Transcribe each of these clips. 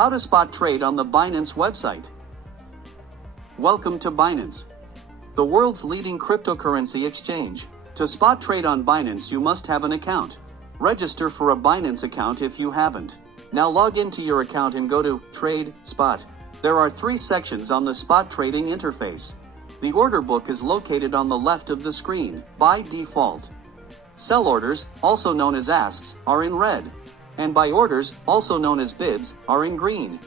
How to spot trade on the Binance website. Welcome to Binance, the world's leading cryptocurrency exchange. To spot trade on Binance, you must have an account. Register for a Binance account if you haven't. Now log into your account and go to Trade, Spot. There are 3 sections on the spot trading interface. The order book is located on the left of the screen, by default. Sell orders, also known as asks, are in red. And buy orders, also known as bids, are in green.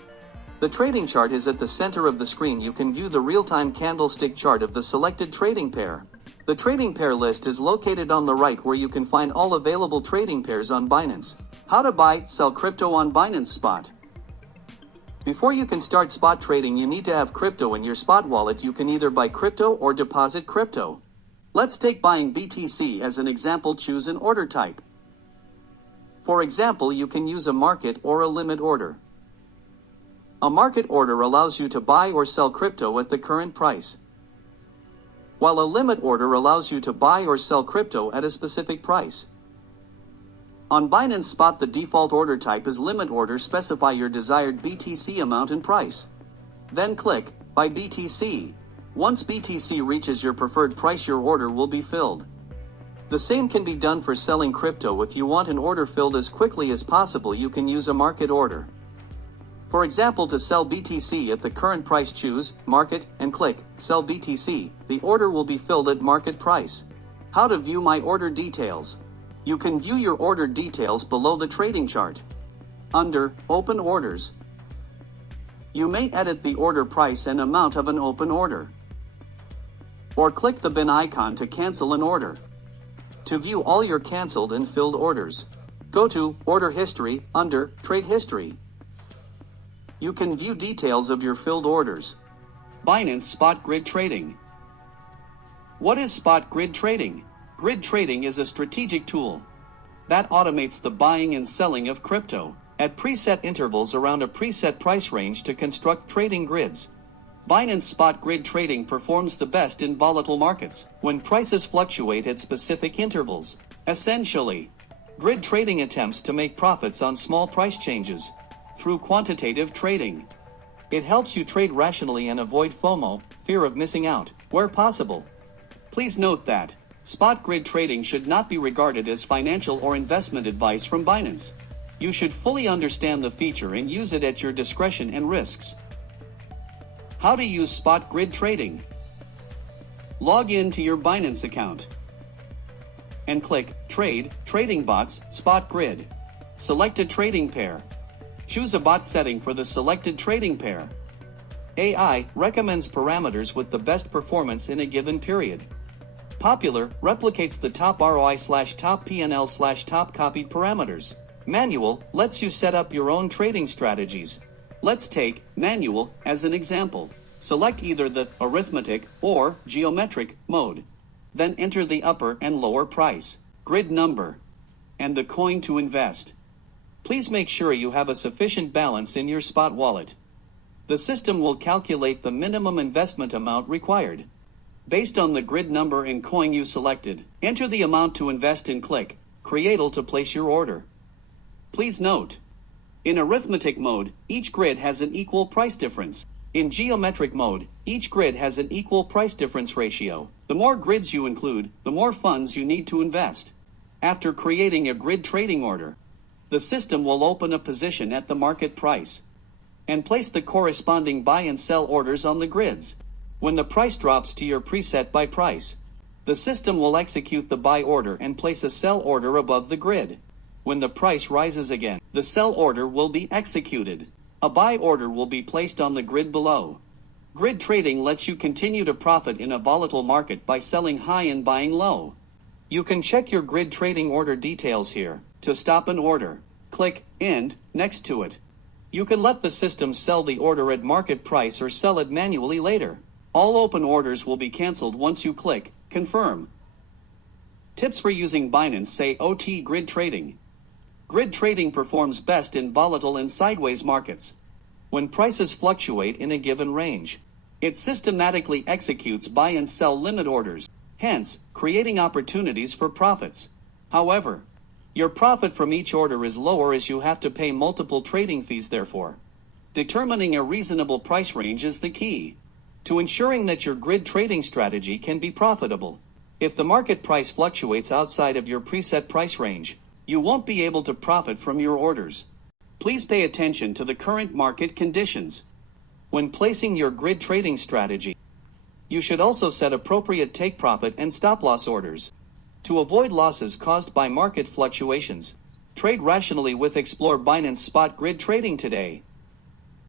The trading chart is at the center of the screen. You can view the real-time candlestick chart of the selected trading pair. The trading pair list is located on the right, where you can find all available trading pairs on Binance. How to buy, sell crypto on Binance Spot. Before you can start spot trading, you need to have crypto in your spot wallet. You can either buy crypto or deposit crypto. Let's take buying BTC as an example. Choose an order type. For example, you can use a market or a limit order. A market order allows you to buy or sell crypto at the current price, while a limit order allows you to buy or sell crypto at a specific price. On Binance Spot, the default order type is limit order. Specify your desired BTC amount and price. Then click Buy BTC. Once BTC reaches your preferred price, your order will be filled. The same can be done for selling crypto. If you want an order filled as quickly as possible, you can use a market order. For example, to sell BTC at the current price, choose Market and click Sell BTC. The order will be filled at market price. How to view my order details. You can view your order details below the trading chart. Under Open Orders, you may edit the order price and amount of an open order, or click the bin icon to cancel an order. To view all your canceled and filled orders, go to Order History under Trade History. You can view details of your filled orders. Binance Spot Grid Trading. What is spot grid trading? Grid trading is a strategic tool that automates the buying and selling of crypto at preset intervals around a preset price range to construct trading grids. Binance Spot Grid Trading performs the best in volatile markets when prices fluctuate at specific intervals. Essentially, grid trading attempts to make profits on small price changes through quantitative trading. It helps you trade rationally and avoid FOMO, fear of missing out, where possible. Please note that spot grid trading should not be regarded as financial or investment advice from Binance. You should fully understand the feature and use it at your discretion and risks. How to use spot grid trading. Log in to your Binance account and click Trade, Trading Bots, Spot Grid. Select a trading pair. Choose a bot setting for the selected trading pair. AI recommends parameters with the best performance in a given period. Popular replicates the top ROI/top PNL/top copied parameters. Manual lets you set up your own trading strategies. Let's take manual as an example. Select either the arithmetic or geometric mode. Then enter the upper and lower price, grid number, and the coin to invest. Please make sure you have a sufficient balance in your spot wallet. The system will calculate the minimum investment amount required based on the grid number and coin you selected. Enter the amount to invest and click Create to place your order. Please note, in arithmetic mode, each grid has an equal price difference. In geometric mode, each grid has an equal price difference ratio. The more grids you include, the more funds you need to invest. After creating a grid trading order, the system will open a position at the market price and place the corresponding buy and sell orders on the grids. When the price drops to your preset buy price, the system will execute the buy order and place a sell order above the grid. When the price rises again, the sell order will be executed. A buy order will be placed on the grid below. Grid trading lets you continue to profit in a volatile market by selling high and buying low. You can check your grid trading order details here. To stop an order, click End next to it. You can let the system sell the order at market price or sell it manually later. All open orders will be canceled once you click Confirm. Tips for using Binance say OT grid trading. Grid trading performs best in volatile and sideways markets when prices fluctuate in a given range. It systematically executes buy and sell limit orders, hence creating opportunities for profits. However, your profit from each order is lower as you have to pay multiple trading fees. Therefore, Determining a reasonable price range is the key to ensuring that your grid trading strategy can be profitable. If the market price fluctuates outside of your preset price range, you won't be able to profit from your orders. Please pay attention to the current market conditions. When placing your grid trading strategy, you should also set appropriate take profit and stop loss orders. To avoid losses caused by market fluctuations, trade rationally with Explore Binance Spot Grid Trading today.